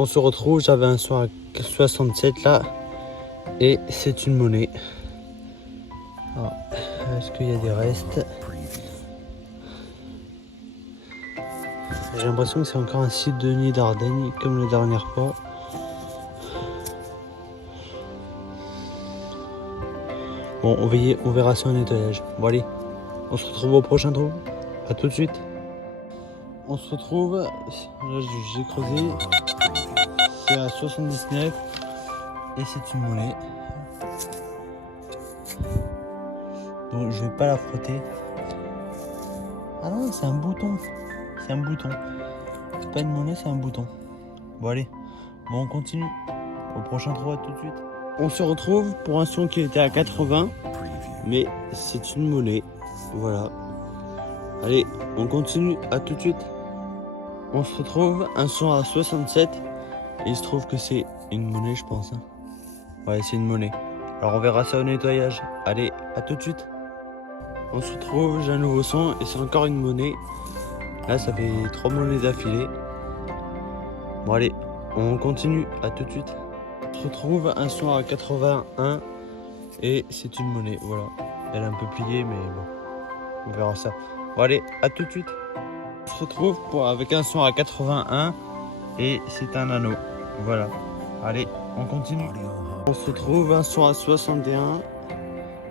On se retrouve, j'avais un son à 67 là. Et c'est une monnaie. Alors, est-ce qu'il y a des restes? J'ai l'impression que c'est encore un site de nid d'Ardenne, comme la dernière fois. Bon, on verra ça au nettoyage. Bon allez, on se retrouve au prochain trou. A tout de suite. On se retrouve, là j'ai creusé, c'est à 79 et c'est une monnaie. Donc je vais pas la frotter. Ah non, c'est un bouton. C'est un bouton. C'est pas une monnaie, c'est un bouton. Bon allez, bon on continue. Au prochain trou, à tout de suite. On se retrouve pour un son qui était à 80, mais c'est une monnaie. Voilà. Allez, on continue, à tout de suite. On se retrouve un son à 67 et il se trouve que c'est une monnaie, je pense. Hein. Ouais, c'est une monnaie. Alors on verra ça au nettoyage. Allez, à tout de suite. On se retrouve, j'ai un nouveau son et c'est encore une monnaie. Là, ça fait 3 monnaies d'affilée. Bon allez, on continue, à tout de suite. On se retrouve un son à 81 et c'est une monnaie, voilà. Elle est un peu pliée, mais bon, on verra ça. Bon allez, à tout de suite. On se retrouve avec un son à 81 et c'est un anneau, voilà. Allez, on continue. On se retrouve un son à 61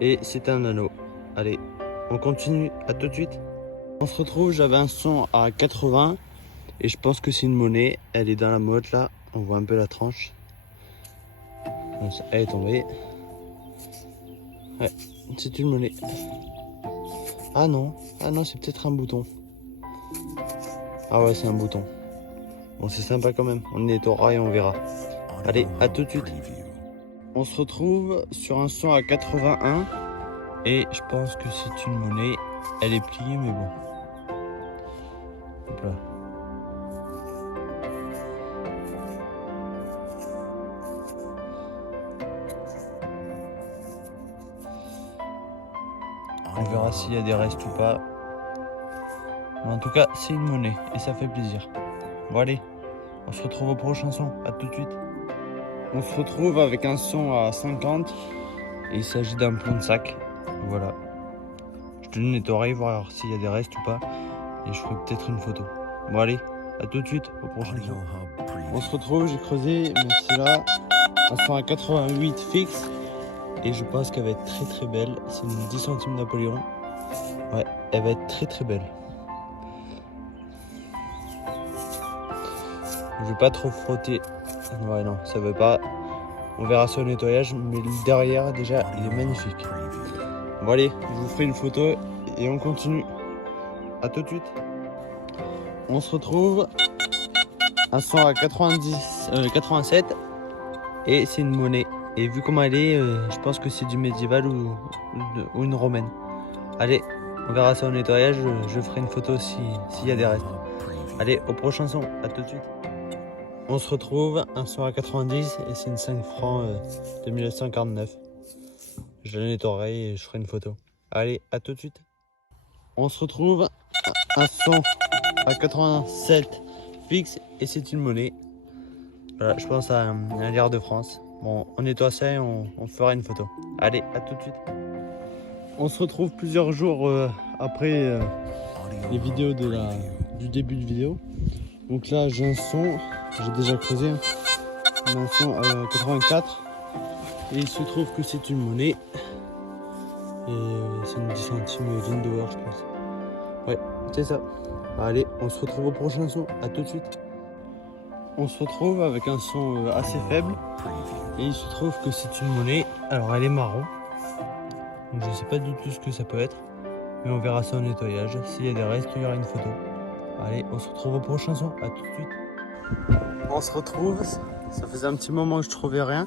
et c'est un anneau. Allez, on continue, à tout de suite. On se retrouve, j'avais un son à 80 et je pense que c'est une monnaie. Elle est dans la motte là, on voit un peu la tranche. Elle est tombée. Ouais, c'est une monnaie. Ah non, c'est peut-être un bouton. Ah ouais, c'est un bouton. Bon, c'est sympa quand même. On nettoiera et on verra. Allez, à tout de suite. On se retrouve sur un son à 81 et je pense que c'est une monnaie. Elle est pliée, mais bon. Hop là. On verra s'il y a des restes ou pas. Mais en tout cas, c'est une monnaie et ça fait plaisir. Bon allez, on se retrouve au prochain son. À tout de suite. On se retrouve avec un son à 50 et il s'agit d'un plomb de sac. Voilà. Je te le nettoierai, voir s'il y a des restes ou pas. Et je ferai peut-être une photo. Bon allez, à tout de suite au prochain son. On se retrouve, j'ai creusé, mais c'est là. Un son à 88 fixe. Et je pense qu'elle va être très très belle. C'est une 10 centimes Napoléon. Ouais, elle va être très très belle. Je vais pas trop frotter. Ouais non, ça veut pas. On verra ça au nettoyage, mais le derrière déjà il est magnifique. Bon allez, je vous ferai une photo et on continue. A tout de suite. On se retrouve. Un son à 87 et c'est une monnaie. Et vu comment elle est, je pense que c'est du médiéval ou une romaine. Allez, on verra ça au nettoyage. Je ferai une photo s'il y a des restes. Allez, au prochain son. À tout de suite. On se retrouve, un son à 90 et c'est une 5 francs de 1949. Je la nettoierai et je ferai une photo. Allez, à tout de suite. On se retrouve, un son à 87 fixe et c'est une monnaie. Voilà, je pense à un lierre de France. Bon, on nettoie ça et on fera une photo. Allez, à tout de suite. On se retrouve plusieurs jours après les vidéos du début de vidéo. Donc là, j'ai un son, j'ai déjà creusé, un son à 84. Et il se trouve que c'est une monnaie. Et c'est une 10 centimes Lindauer, je pense. Ouais, c'est ça. Allez, on se retrouve au prochain son. À tout de suite. On se retrouve avec un son assez faible. Et il se trouve que c'est une monnaie. Alors elle est marron. Donc je sais pas du tout ce que ça peut être. Mais on verra ça au nettoyage. S'il y a des restes, il y aura une photo. Allez, on se retrouve au prochain son. À tout de suite. On se retrouve. Ça faisait un petit moment que je trouvais rien.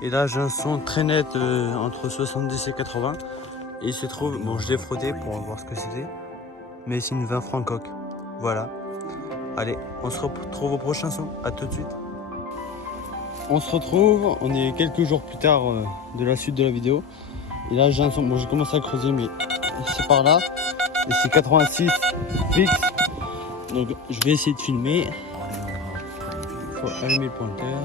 Et là j'ai un son très net entre 70 et 80. Et il se trouve, bon je l'ai frotté pour voir ce que c'était. Mais c'est une 20 francs coque. Voilà. Allez, on se retrouve au prochain son. À tout de suite. On se retrouve, on est quelques jours plus tard de la suite de la vidéo. Et là j'ai un son, bon j'ai commencé à creuser mais c'est par là. Et c'est 86 fixe. Donc je vais essayer de filmer. faut allumer le pointeur.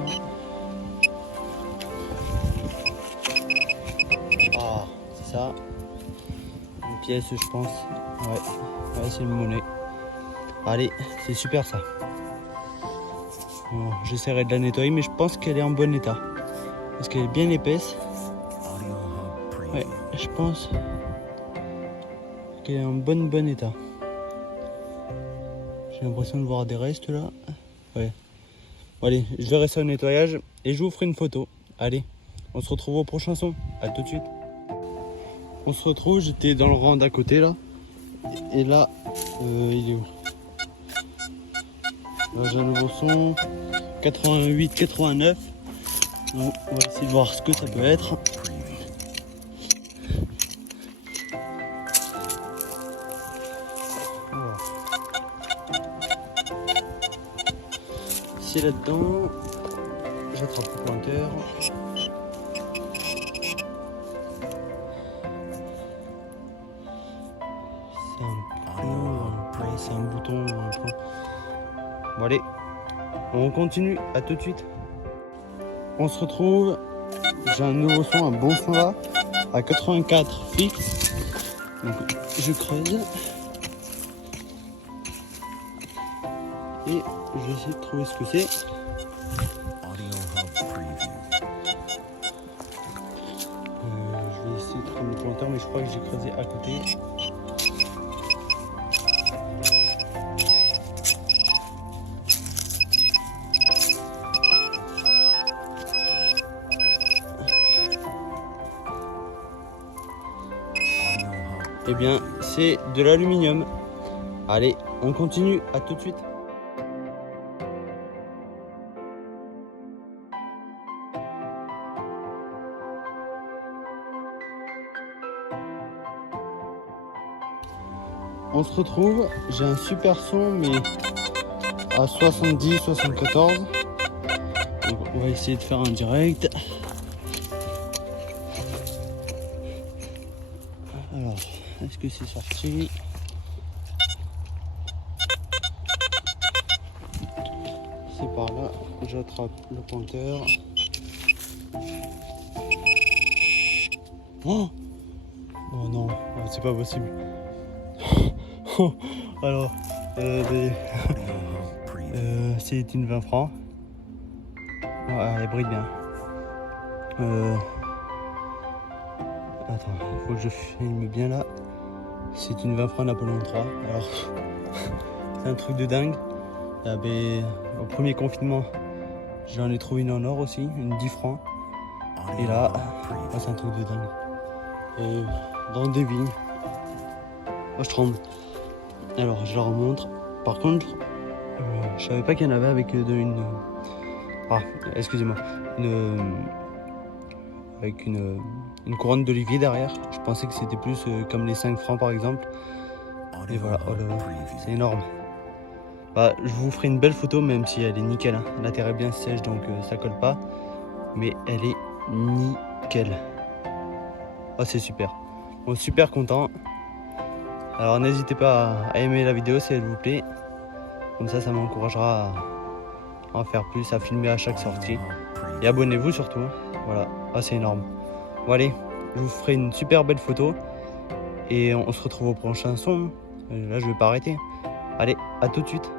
Ah, c'est ça. Une pièce, je pense. Ouais, c'est une monnaie. Allez, c'est super ça. Bon, j'essaierai de la nettoyer, mais je pense qu'elle est en bon état. Parce qu'elle est bien épaisse. Ouais, je pense qu'elle est en bon état. J'ai l'impression de voir des restes là. Ouais. Bon, allez, je verrai ça au nettoyage et je vous ferai une photo. Allez, on se retrouve au prochain son. À tout de suite. On se retrouve, j'étais dans le rang d'à côté là. Et là, il est où? Là, j'ai un nouveau son. 88, 89. Donc, on va essayer de voir ce que ça peut être. Alors. C'est là-dedans. J'attrape le pointeur. C'est un bouton. Bon allez, on continue, à tout de suite. On se retrouve, j'ai un nouveau son, un bon son là, à 84 fixe. Donc je creuse. Et je vais essayer de trouver ce que c'est. Je vais essayer de trouver le pointeur, mais je crois que j'ai creusé à côté. Eh bien, c'est de l'aluminium. Allez, on continue, à tout de suite. On se retrouve, j'ai un super son, mais à 70, 74. Donc on va essayer de faire un direct. Alors, est-ce que c'est sorti? C'est par là, j'attrape le pointeur. Oh, oh non, c'est pas possible. Alors, c'est une 20 francs. Ouais, elle brille bien. Attends, il faut que je filme bien là. C'est une 20 francs Napoléon III. Alors, c'est un truc de dingue. Au premier confinement, j'en ai trouvé une en or aussi, une 10 francs. Et là, c'est un truc de dingue. Et dans des vignes. Oh, je tremble. Alors, je la remontre. Par contre, je savais pas qu'il y en avait avec une. Ah, excusez-moi. Avec une couronne d'olivier derrière. Je pensais que c'était plus comme les 5 francs par exemple. Et voilà, oh là là, c'est énorme. Bah, je vous ferai une belle photo même si elle est nickel. Hein. La terre est bien sèche donc ça colle pas. Mais elle est nickel. Oh, c'est super. Bon, super content. Alors n'hésitez pas à aimer la vidéo si elle vous plaît. Comme ça m'encouragera à en faire plus, à filmer à chaque sortie. Et abonnez-vous surtout. Voilà, ah, c'est énorme. Bon allez, je vous ferai une super belle photo. Et on se retrouve au prochain son. Là je vais pas arrêter. Allez, à tout de suite.